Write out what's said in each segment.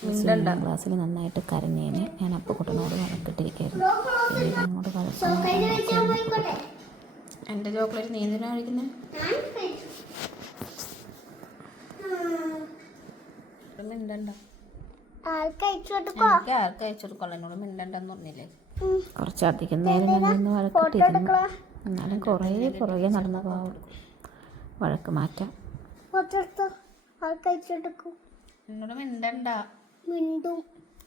Swimming ക്ലാസ്സിൽ നന്നായിട്ട് കരഞ്ഞേനെ. ഞാൻ അപ്പക്കുട്ടനോട് വഴക്കിട്ടിരിക്കുകയായിരുന്നു പിന്നീട് അങ്ങോട്ട് എന്റെ ചോക്ലേറ്റ് നീ കഴിക്കുന്നത് മിണ്ടണ്ട. എനിക്ക് ആർക്ക് അയച്ചു കൊടുക്കണം എന്നോട് മിണ്ടണ്ടെന്ന് പറഞ്ഞില്ലേ? കുറച്ചധികം നേരം വഴക്കിട്ടിരുന്നു എന്നാലും കുറേ പുറകെ നടന്ന പാവം. വഴക്ക് മാറ്റാം. എന്നോട് മിണ്ടണ്ട. മിണ്ടും.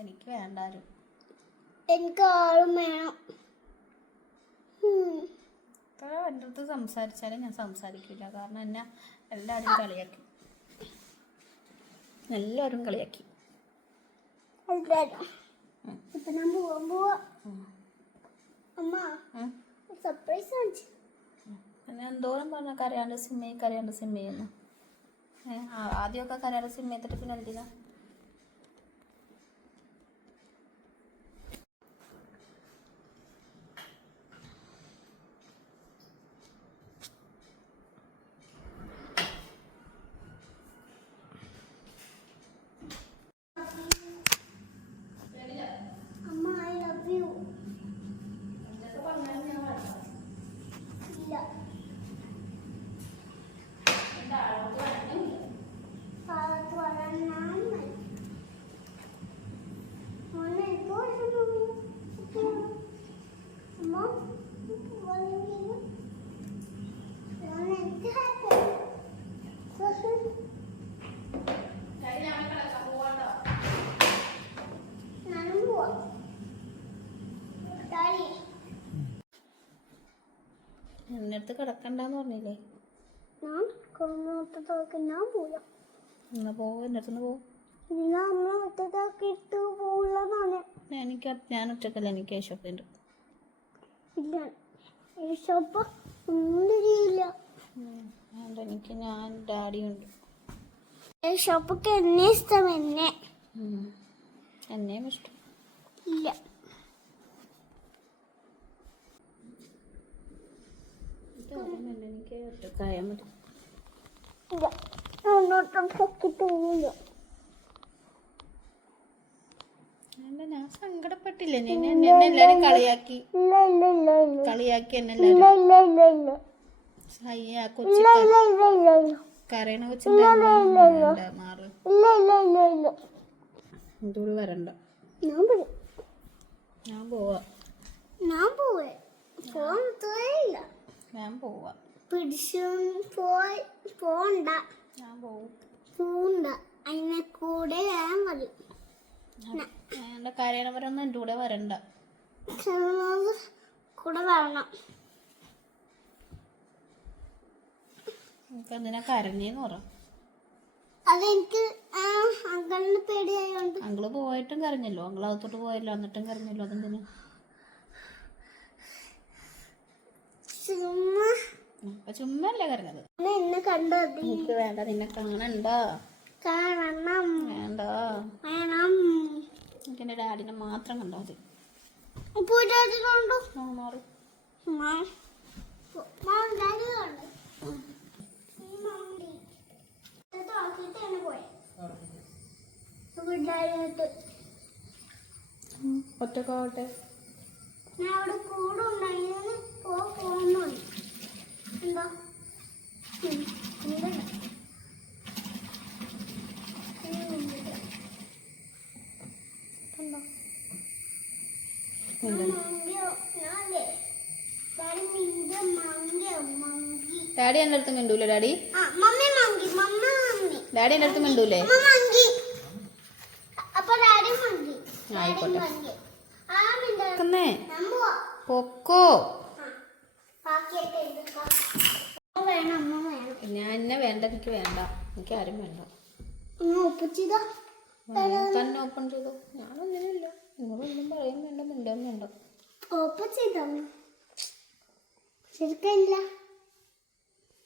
എനിക്ക് വേണ്ടാരും എനിക്ക് ആളും വേണം. ഇത്ര എന്റെ അടുത്ത് സംസാരിച്ചാലും ഞാൻ സംസാരിക്കില്ല കാരണം എന്നെ എല്ലാവരും കളിയാക്കി. എല്ലാവരും കളിയാക്കി. എല്ലാരും. ഉം. ഇപ്പൊ ഞാൻ പോവാൻ പോവാ. ഉം. അമ്മ ഉം. സർപ്രൈസ് കാണിച്ചു പിന്നെ എന്തോരം പറഞ്ഞ കരയാണ്ട് സിമ്മയെ കരയാണ്ട് സിമ്മ ചെയ്യുന്നു. ഏഹ് ആദ്യമൊക്കെ കരയാണ്ട് സിമ്മ എത്തിട്ട് പിന്നെ എന്തിനാ അമ്മ ഐ ലവ് യു ഇല്ല പാലത്ത് വളർന്നാൽ മതി. മോനെ ഇപ്പോൾ അമ്മ വളരുന്നു. മോനെ എനിക്ക് happy. ഞാനും പോവാം ഡാഡി അടുത്ത് കിടക്കണ്ടെന്ന് പറഞ്ഞില്ലേ? ഞാൻ കൊന്നോട്ടത്തൊക്കെ ഞാൻ പോവാം. എന്നാ പോവും എന്റെ അടുത്തുനിന്ന് പോവും ഇതിനെ അമ്മ ഒറ്റത്താക്കി ഇട്ട് പോകുന്നതാണ് എനിക്ക് ഞാൻ ഒറ്റക്കല്ല എനിക്ക് യേശോപ്പുണ്ട് ഇല്ല ഒന്നും അതുകൊണ്ട് എനിക്ക് ഞാൻ ഡാഡിയുണ്ട് എന്നെ ഇഷ്ടം എന്നെ. എന്നെയും ഇഷ്ടം. ഇല്ല. ഞാൻ എന്നെ ഞാൻ പോവാ. ഞാൻ പോവേ. ഫോൺ ഇല്ല ഞാൻ പോവാ. പിടിച്ചു പോയി പോണ്ട. ഞാൻ പോവും. പൂണ്ട. അതിനെ കൂടെ ഞാൻ വരും എന്റെ കരയണവരൊന്നും എന്റെ കൂടെ വരണ്ട. കൂടെ വരണം. എനിക്ക് എന്തിനാ കരഞ്ഞേന്ന് പറ. അതെനിക്ക് ആ അങ്കളിന് പേടിയായോണ്ട്. അങ്കിൾ പോയിട്ടും കരഞ്ഞല്ലോ. അങ്കിൾ അകത്തോട്ട് പോയല്ലോ. എന്നിട്ടും കരഞ്ഞല്ലോ. അതെന്തിനാ? ചുമ്മാ. അല്ലേ കരഞ്ഞത്? എന്നെ എനിക്ക് വേണ്ട നിന്നെ കാണണ്ട. കാണണം. വേണ്ട. വേണം. എനിക്ക് എന്റെ ഡാഡിനെ മാത്രം കണ്ടോ മതി. ആ, മാറ്. ഒറ്റക്കാവട്ടെ. ഞാൻ അവിടെ കൂടെ ഉണ്ടായിരുന്നു പോ പോകുന്നു എന്താ ഉം, ഉണ്ടല്ലോ. ഉം, ഉണ്ടല്ലോ. കണ്ടോ ഞാൻ മങ്കിയോ ഞാനേ ഡാഡി മിന്റെ മങ്കിയോ ഡാഡി? അടുത്ത് മിണ്ടൂലേ ഡാഡി ഡാഡി എന്റെ അടുത്ത് മിണ്ടൂലേ ആയിക്കോട്ടെ. പൊക്കോ. ഞാൻ എന്നെ വേണ്ട എനിക്ക് വേണ്ട. എനിക്ക് ആരും വേണ്ട. തന്നെ ഓപ്പൺ ചെയ്തു. ഞാനൊന്നിനില്ല നിങ്ങളൊന്നും പറയും വേണ്ട മിണ്ടും വേണ്ട. ഓപ്പൺ ചെയ്തോ? ശരിക്കില്ല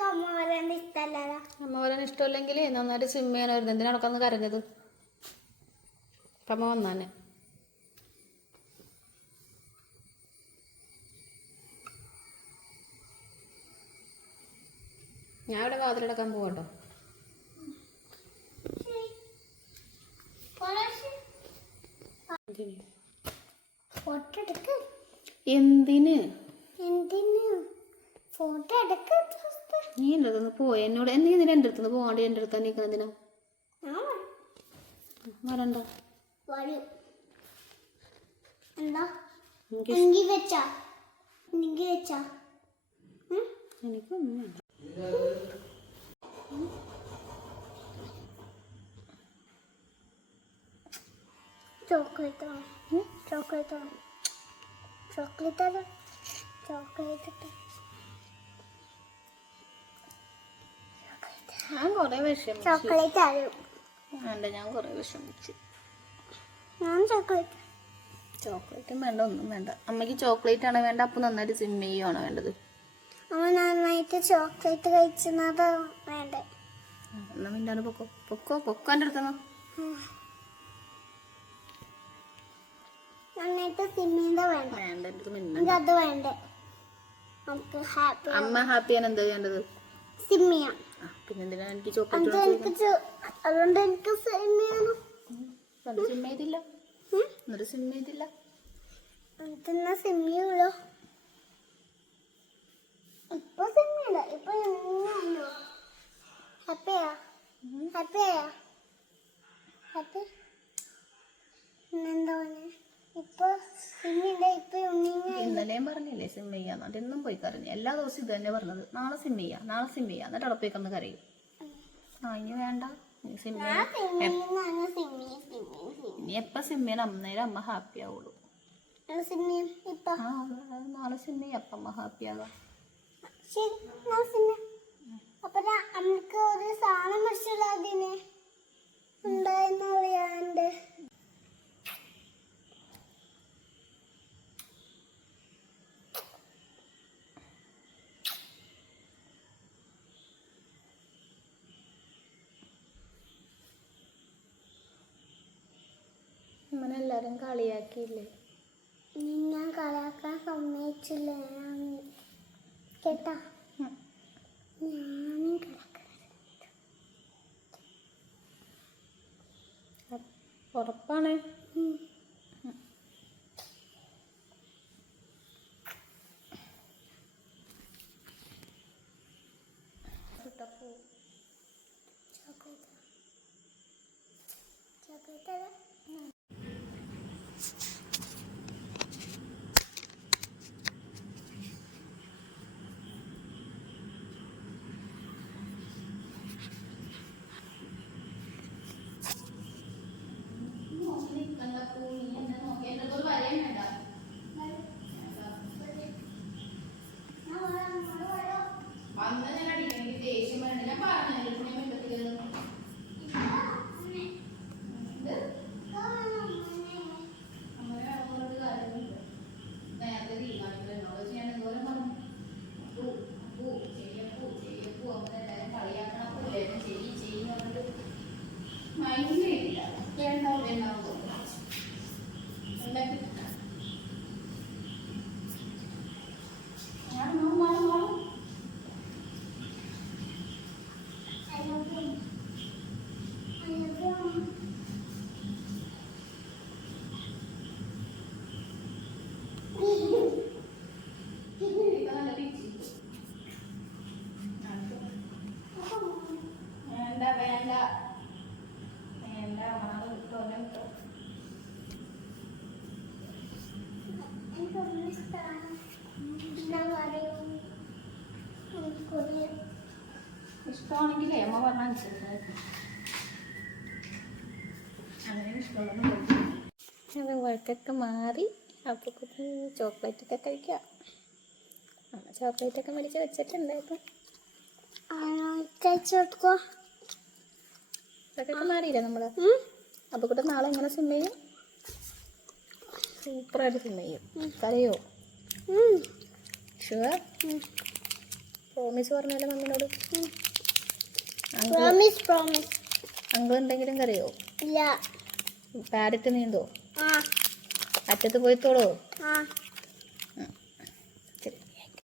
അമ്മ അമ്മ നന്നായിട്ട് സ്വിം ചെയ്യാനായിരുന്നു. എന്തിനാണ് ഒന്ന് കരഞ്ഞത്? അമ്മ വന്നാനെ. ഞാൻ ഇവിടെ വാതിലടക്കാൻ പോകട്ടോ എന്തിന്? എന്തിനു? ഫോട്ടോ എടുക്ക്. നീ എന്റെ അടുത്തുനിന്ന് പോയി. എന്നോട് നീ ഇതിന് എന്റെ അടുത്തുനിന്ന് പോകാണ്ട് എന്റെ അടുത്ത് നിൽക്കണം എന്തിനാ? വരണ്ട? എനിക്കൊന്നും വേണ്ട. ചോക്ലേറ്റ്? ചോക്ലേറ്റ്? ചോക്ലേറ്റ് ചോക്ലേറ്റ് ഞാൻ കുറേ വിഷമിച്ചു. ചോക്ലേറ്റ് അറിയും വേണ്ട ഞാൻ കുറേ വിഷമിച്ചു. ഞാൻ ചോക്ലേറ്റ്. ചോക്ലേറ്റും വേണ്ട ഒന്നും വേണ്ട. അമ്മയ്ക്ക് ചോക്ലേറ്റ് ആണ് വേണ്ട അപ്പം നന്നായിട്ട് സിം ചെയ്യുവാണ് വേണ്ടത്. അമ്മ നന്നായിട്ട് ചോക്ലേറ്റ് കഴിച്ചത് വേണ്ടേ? എന്നാ മിണ്ടാണ് പൊക്കോ പൊക്കോ പൊക്കോ എന്റെ അടുത്തുനിന്ന് നന്നായിട്ട് വേണ്ട? വേണ്ട എന്റെ അടുത്ത് മിണ്ട അത് വേണ്ട? നമുക്ക് ഹാപ്പി അമ്മ ഹാപ്പി ആണ് എന്താ ചെയ്യേണ്ടത്? ആ, പിന്നെ എന്തിനാ എനിക്ക് ചോക്ലേറ്റ് അതുകൊണ്ട് എനിക്ക് സിം ചെയ്തില്ല. എന്നിട്ട് സിം ചെയ്തില്ല. എന്തെന്നാ സിമ്മിയുള്ളൂ ഇപ്പൊ സിമ്മിയില്ല ഇപ്പൊ ഹാപ്പിയാ ഹാപ്പിയാ ഹാപ്പി എന്താ പറഞ്ഞേ ഇപ്പൊ സിമ്മില്ല ഇപ്പൊ ഉണ്ണിങ്ങ ഇന്നലെയും പറഞ്ഞില്ലേ സിം ചെയ്യാന്ന് അതെന്നും പോയി കരഞ്ഞു. എല്ലാ ദിവസവും ഇത് തന്നെ പറഞ്ഞത്. നാളെ സിം ചെയ്യാം. നാളെ സിം ചെയ്യാം. എന്നിട്ട് അവിടെ ഒന്ന് കരയും. ആ ഇനി വേണ്ട. സിമ്മി സിമ്മി സിമ്മി ഇനി എപ്പ സിം ചെയ്യണം? അന്നേരം അമ്മ ഹാപ്പി ആവുള്ളൂ. സിമ്മി നാളെ സിം അപ്പ അമ്മ ഹാപ്പി ആകാം ശരി ഞാൻ സിമ്മി അപ്പൊ അമ്മയ്ക്ക് ഒരു സാധനം മേടിച്ചുള്ള അതിന് ഉണ്ടായെന്ന് അറിയാണ്ട് അങ്ങനെ എല്ലാവരും കളിയാക്കിയില്ലേ? ഞാൻ കളിയാക്കാൻ സമ്മതിച്ചില്ല. ഞാൻ കേട്ടാ. ഞാനും കളയാക്കാൻ ഉറപ്പാണ്. എനിക്കൊന്നും ഇഷ്ടമാണ് എന്താ പറയൂ ഇഷ്ടമാണെങ്കിലേ അമ്മ പറഞ്ഞ അനുസരിച്ചായിരുന്നു അങ്ങനെ വഴക്കൊക്കെ മാറി അപ്പോൾ കുട്ടി ചോക്ലേറ്റ് ഒക്കെ കഴിക്കാം. അമ്മ ചോക്ലേറ്റ് ഒക്കെ മേടിച്ച് വെച്ചിട്ടുണ്ടായിരുന്നു കഴിച്ചു ഇതൊക്കെ മാറിയില്ലേ നമ്മൾ അപ്പോൾ കൂടെ നാളെ എങ്ങനെ സിം ചെയ്യും? സൂപ്പറായിട്ട് സിം ചെയ്യും. കരയോ ഷുവർ പ്രോമിസ് പറഞ്ഞല്ലോ മമ്മിനോട്. പ്രോമിസ് പ്രോമിസ് അങ്കിൾ എന്തെങ്കിലും കറിയോ? ഇല്ല. പാരറ്റ് നീന്തോ? അറ്റത്ത് പോയിത്തോളോ. ആ.